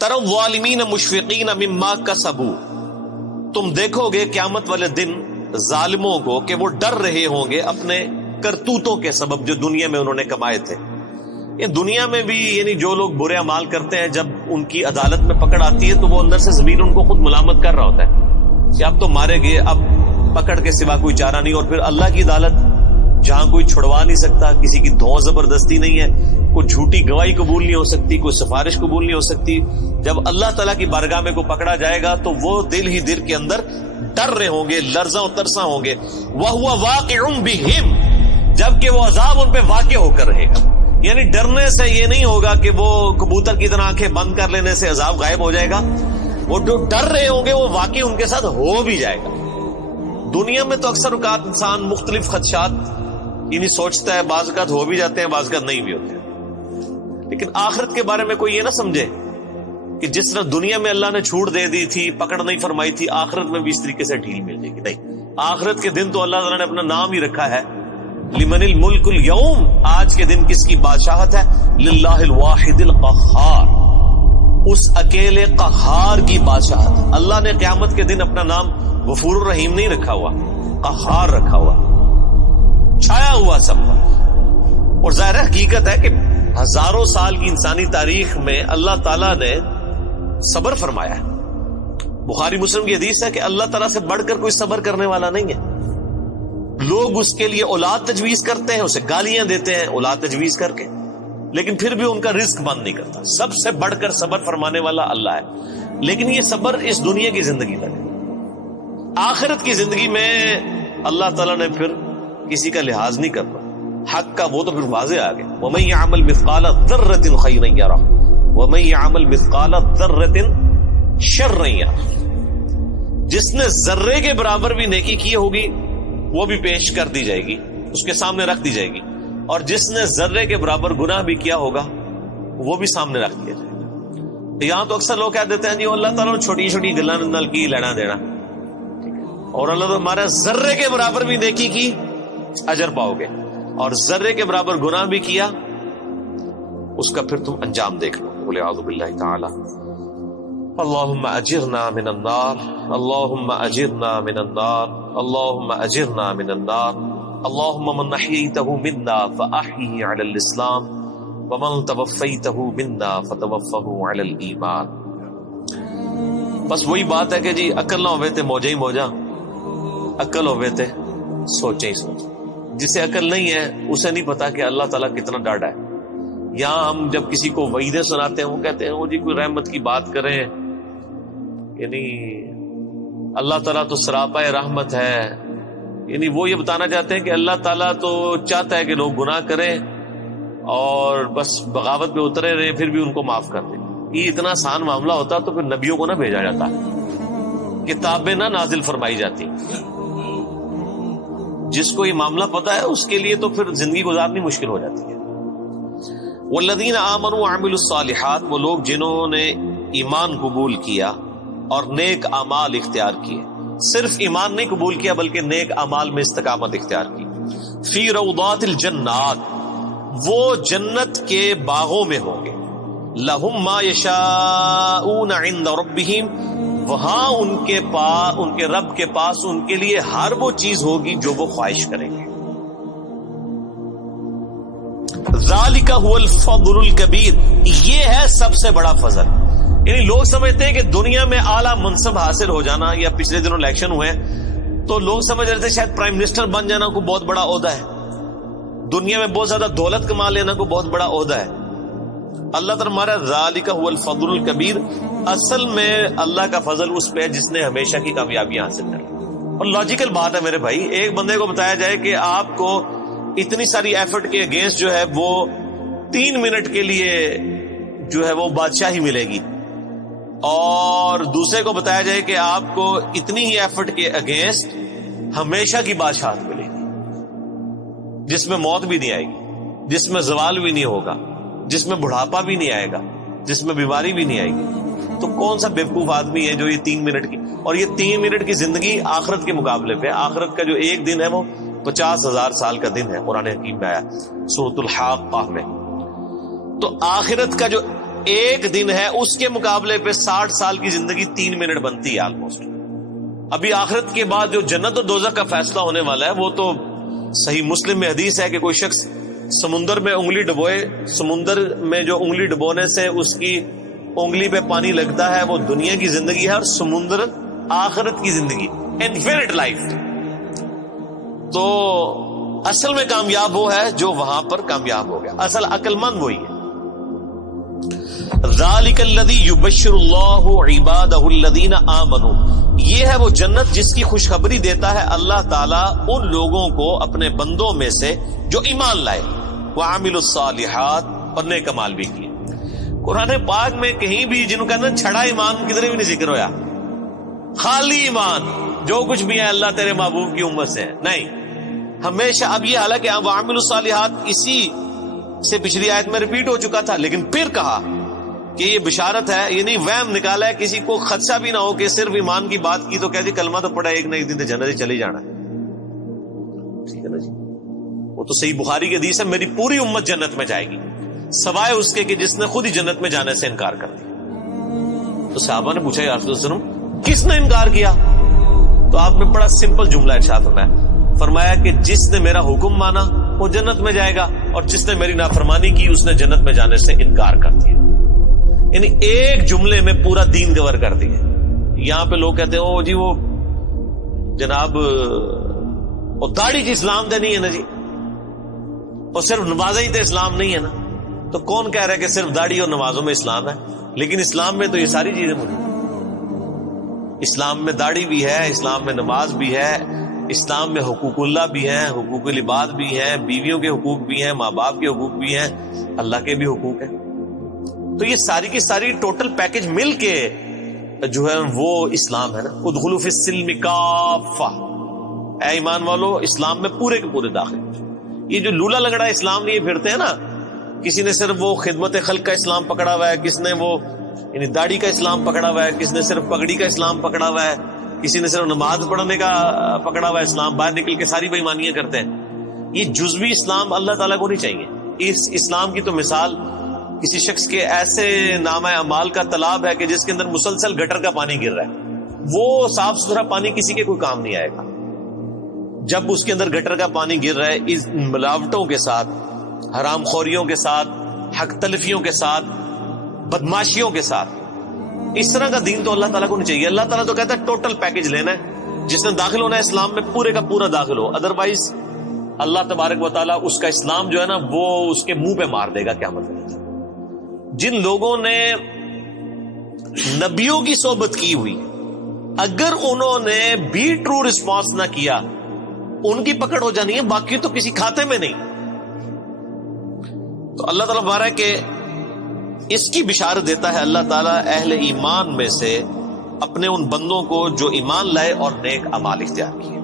ترى الظالمین مشفقین مما کسبوا، تم دیکھو گے قیامت والے دن ظالموں کو کہ وہ ڈر رہے ہوں گے اپنے کرتوتوں کے سبب جو دنیا میں انہوں نے کمائے تھے۔ یہ دنیا میں بھی یعنی جو لوگ برے اعمال کرتے ہیں جب ان کی عدالت میں پکڑ آتی ہے تو وہ اندر سے ضمیر ان کو خود ملامت کر رہا ہوتا ہے کہ اب تو مارے گئے، اب پکڑ کے سوا کوئی چارہ نہیں۔ اور پھر اللہ کی عدالت جہاں کوئی چھڑوا نہیں سکتا، کسی کی دھون زبردستی نہیں ہے، کوئی جھوٹی گواہی قبول نہیں ہو سکتی، کوئی سفارش قبول نہیں ہو سکتی، جب اللہ تعالیٰ کی بارگاہ میں کو پکڑا جائے گا تو وہ دل ہی دل کے اندر ڈر رہے ہوں گے، لرزاں و ترساں ہوں گے۔ وَهُوَ وَاقِعٌ بِهِمْ، جبکہ وہ عذاب ان پہ واقع ہو کر رہے گا۔ یعنی ڈرنے سے یہ نہیں ہوگا کہ وہ کبوتر کی طرح آنکھیں بند کر لینے سے عذاب غائب ہو جائے گا، وہ جو ڈر رہے ہوں گے وہ واقع ان کے ساتھ ہو بھی جائے گا۔ دنیا میں تو اکثر اوقات انسان مختلف خدشات یعنی سوچتا ہے، بعض اوقات ہو بھی جاتے ہیں، بعض اوقات نہیں بھی ہوتے ہیں، لیکن آخرت کے بارے میں کوئی یہ نہ سمجھے کہ جس طرح دنیا میں اللہ نے چھوٹ دے دی تھی، پکڑ نہیں فرمائی تھی، آخرت میں بھی اس طریقے سے ڈھیل مل جائے گی۔ نہیں، آخرت کے دن تو اللہ تعالیٰ نے اپنا نام ہی رکھا ہے، لمن الملک اليوم، آج کے دن کس کی بادشاہت ہے؟ للہ الواحد القہار، اس اکیلے قہار کی بادشاہت۔ اللہ نے قیامت کے دن اپنا نام غفور الرحیم نہیں رکھا ہوا، قہار رکھا ہوا، چھایا ہوا سب پر۔ اور ظاہر حقیقت ہے کہ ہزاروں سال کی انسانی تاریخ میں اللہ تعالیٰ نے صبر فرمایا ہے۔ بخاری مسلم کی حدیث ہے کہ اللہ تعالیٰ سے بڑھ کر کوئی صبر کرنے والا نہیں ہے۔ لوگ اس کے لیے اولاد تجویز کرتے ہیں، اسے گالیاں دیتے ہیں اولاد تجویز کر کے، لیکن پھر بھی ان کا رزق بند نہیں کرتا۔ سب سے بڑھ کر صبر فرمانے والا اللہ ہے، لیکن یہ صبر اس دنیا کی زندگی میں ہے۔ آخرت کی زندگی میں اللہ تعالیٰ نے پھر کسی کا لحاظ نہیں کرنا، حق کا وہ تو پھر واضح آ گیا۔ وَمَن يَعْمَلْ مِثْقَالَ ذَرَّةٍ خَيْرًا يَرَهُ وَمَن يَعْمَلْ مِثْقَالَ ذَرَّةٍ شَرًّا يَرَهُ، جس نے ذرے کے برابر بھی نیکی کی ہوگی وہ بھی پیش کر دی جائے گی، اس کے سامنے رکھ دی جائے گی، اور جس نے ذرے کے برابر گناہ بھی کیا ہوگا وہ بھی سامنے رکھ دیا جائے گا۔ یہاں تو اکثر لوگ کہہ دیتے ہیں جی اللہ تعالیٰ نے چھوٹی چھوٹی گلاں نال کی لینا دینا، اور اللہ تو ہمارا ذرے کے برابر بھی نیکی کی اجر پاؤ گے، اور ذرے کے برابر گناہ بھی کیا اس کا پھر تم انجام دیکھ لو۔ بولے اعوذ باللہ تعالی اللہم اجرنا من النار، اللہم اجرنا من النار، اللہم اجرنا من النار، اللہم من احییتہ منا فاحیہ علی الاسلام ومن توفیتہ منا فتوفہ علی الایمان۔ بس وہی بات ہے کہ جی عقل نہ ہوئے تے موجہ ہی موجہ، عقل ہوئے تے سوچے ہی سوچے۔ جسے عقل نہیں ہے اسے نہیں پتا کہ اللہ تعالیٰ کتنا ڈاڈا ہے۔ یہاں ہم جب کسی کو وعیدیں سناتے ہیں وہ کہتے ہیں وہ جی کوئی رحمت کی بات کریں، یعنی اللہ تعالیٰ تو سراپا رحمت ہے، یعنی وہ یہ بتانا چاہتے ہیں کہ اللہ تعالیٰ تو چاہتا ہے کہ لوگ گناہ کریں اور بس بغاوت پہ اترے رہے پھر بھی ان کو معاف کر دیں۔ یہ اتنا آسان معاملہ ہوتا تو پھر نبیوں کو نہ بھیجا جاتا، کتابیں نہ نازل فرمائی جاتی۔ جس کو یہ معاملہ پتا ہے اس کے لیے تو پھر زندگی گزارنی مشکل ہو جاتی ہے۔ والذین آمنوا وعملوا الصالحات، وہ لوگ جنہوں نے ایمان قبول کیا اور نیک اعمال اختیار کیے، صرف ایمان نہیں قبول کیا بلکہ نیک اعمال میں استقامت اختیار کی۔ فی روضات الجنات، وہ جنت کے باغوں میں ہوں گے۔ لہم ما یشاءون عند ربہم، وہاں ان کے رب کے پاس ان کے لیے ہر وہ چیز ہوگی جو وہ خواہش کریں گے۔ ذالک هو الفضل الکبیر، یہ ہے سب سے بڑا فضل۔ یعنی لوگ سمجھتے ہیں کہ دنیا میں اعلیٰ منصب حاصل ہو جانا، یا پچھلے دنوں الیکشن ہوئے ہیں تو لوگ سمجھ رہے تھے شاید پرائم منسٹر بن جانا کو بہت بڑا عہدہ ہے، دنیا میں بہت زیادہ دولت کما لینا کو بہت بڑا عہدہ ہے۔ اللہ تعالیٰ ہمارا ذالک هو الفضل الکبیر، اصل میں اللہ کا فضل اس پہ ہے جس نے ہمیشہ کی کامیابی حاصل کر لی۔ اور لاجیکل بات ہے میرے بھائی، ایک بندے کو بتایا جائے کہ آپ کو اتنی ساری ایفرٹ کے اگینسٹ جو ہے وہ 3 منٹ کے لیے جو ہے وہ بادشاہی ملے گی، اور دوسرے کو بتایا جائے کہ آپ کو اتنی ہی ایفرٹ کے اگینسٹ ہمیشہ کی بادشاہت ملے گی، جس میں موت بھی نہیں آئے گی، جس میں زوال بھی نہیں ہوگا، جس میں بڑھاپا بھی نہیں آئے گا، جس میں بیماری بھی نہیں آئے گی۔ تو کون سا بیوقوف آدمی ہے جو یہ 3 منٹ کی، اور یہ 3 منٹ کی زندگی آخرت کے مقابلے پہ، آخرت کا جو ایک دن ہے وہ 50,000 سال کا دن ہے، قرآن حکیم میں آیا سورۃ الحاقہ میں۔ تو آخرت کا جو ایک دن ہے اس کے مقابلے پہ 60 سال کی زندگی 3 منٹ بنتی ہے آلموسٹ. ابھی آخرت کے بعد جو جنت و دوزخ کا فیصلہ ہونے والا ہے وہ تو صحیح مسلم میں حدیث ہے کہ کوئی شخص سمندر میں انگلی ڈبوئے, سمندر میں جو انگلی ڈبونے سے اس کی انگلی پہ پانی لگتا ہے وہ دنیا کی زندگی ہے, اور سمندر آخرت کی زندگی, انفینٹ لائف. تو اصل میں کامیاب وہ ہے جو وہاں پر کامیاب ہو گیا, اصل عقل مند وہی ہے. ذالک الذی یبشر اللہ عبادہ الذین آمنوا, یہ ہے وہ جنت جس کی خوشخبری دیتا ہے اللہ تعالیٰ ان لوگوں کو اپنے بندوں میں سے جو ایمان لائے, وعملوا الصالحات, اور نیک اعمال بھی کیے. قرآن پاک میں کہیں بھی جنہوں کا نا چھڑا ایمان کدھر بھی نہیں ذکر ہویا, خالی ایمان جو کچھ بھی ہے اللہ تیرے محبوب کی امت سے, نہیں. ہمیشہ اب یہ حالانکہ وعملوا الصالحات اسی سے پچھلی آیت میں ریپیٹ ہو چکا تھا, لیکن پھر کہا کہ یہ بشارت ہے, یہ نہیں وہم نکالا ہے, کسی کو خدشہ بھی نہ ہو کہ صرف ایمان کی بات کی تو کہہ جی کلمہ تو پڑھا ایک نہ ایک دن تو جنت ہی چلی جانا ہے. ٹھیک ہے نا جی, وہ تو صحیح بخاری کی حدیث ہے, میری پوری امت جنت میں جائے گی سوائے اس کے کہ جس نے خود ہی جنت میں جانے سے انکار کر دیا. تو صحابہ نے پوچھا یا رسول اللہ صلی اللہ علیہ وسلم کس نے انکار کیا؟ تو آپ نے بڑا سمپل جملہ ارشاد فرمایا کہ جس نے میرا حکم مانا وہ جنت میں جائے گا, اور جس نے میری نافرمانی کی اس نے جنت میں جانے سے انکار کر دیا. یعنی ایک جملے میں پورا دین کور کر دیا. یہاں پہ لوگ کہتے ہیں او جی وہ جناب وہ داڑھی کی اسلام تو نہیں ہے نا جی, اور صرف نمازیں ہی تو اسلام نہیں ہے نا. تو کون کہہ رہا ہے کہ صرف داڑھی اور نمازوں میں اسلام ہے؟ لیکن اسلام میں تو یہ ساری چیزیں موجود ہیں. اسلام میں داڑھی بھی ہے, اسلام میں نماز بھی ہے, اسلام میں حقوق اللہ بھی ہیں, حقوق العباد بھی ہیں, بیویوں کے حقوق بھی ہیں, ماں باپ کے حقوق بھی ہیں, اللہ کے بھی حقوق ہیں. تو یہ ساری کی ساری ٹوٹل پیکج مل کے جو ہے وہ اسلام ہے نا. ادخلوا فی السلم کافہ, اے ایمان والو اسلام میں پورے کے پورے داخل. یہ جو لولا لنگڑا اسلام لیے پھرتے ہیں نا, کسی نے صرف وہ خدمت خلق کا اسلام پکڑا ہوا ہے, کس نے وہ یعنی داڑھی کا اسلام پکڑا ہوا ہے, کس نے صرف پگڑی کا اسلام پکڑا ہوا ہے, کسی نے صرف نماز پڑھنے کا پکڑا ہوا ہے اسلام, باہر نکل کے ساری بےایمانیاں کرتے ہیں. یہ جزوی اسلام اللہ تعالیٰ کو نہیں چاہیے. اس اسلام کی تو مثال کسی شخص کے ایسے نامہ اعمال کا تالاب ہے کہ جس کے اندر مسلسل گٹر کا پانی گر رہا ہے, وہ صاف ستھرا پانی کسی کے کوئی کام نہیں آئے گا. جب اس کے اندر گٹر کا پانی گر رہا ہے اس ملاوٹوں کے ساتھ, حرام خوریوں کے ساتھ, حق تلفیوں کے ساتھ, بدماشیوں کے ساتھ, اس طرح کا دین تو اللہ تعالیٰ کو نہیں چاہیے. اللہ تعالیٰ تو کہتا ہے ٹوٹل پیکج لینا ہے, جس نے داخل ہونا ہے اسلام میں پورے کا پورا داخل ہو, ادروائز اللہ تبارک و تعالیٰ اس کا اسلام جو ہے نا وہ اس کے منہ پہ مار دے گا قیامت میں. جن لوگوں نے نبیوں کی صحبت کی ہوئی, اگر انہوں نے بھی ٹرو رسپانس نہ کیا ان کی پکڑ ہو جانی ہے, باقی تو کسی کھاتے میں نہیں. تو اللہ تعالیٰ بارہ ہے کہ اس کی بشارت دیتا ہے اللہ تعالیٰ اہل ایمان میں سے اپنے ان بندوں کو جو ایمان لائے اور نیک اعمال اختیار کیے.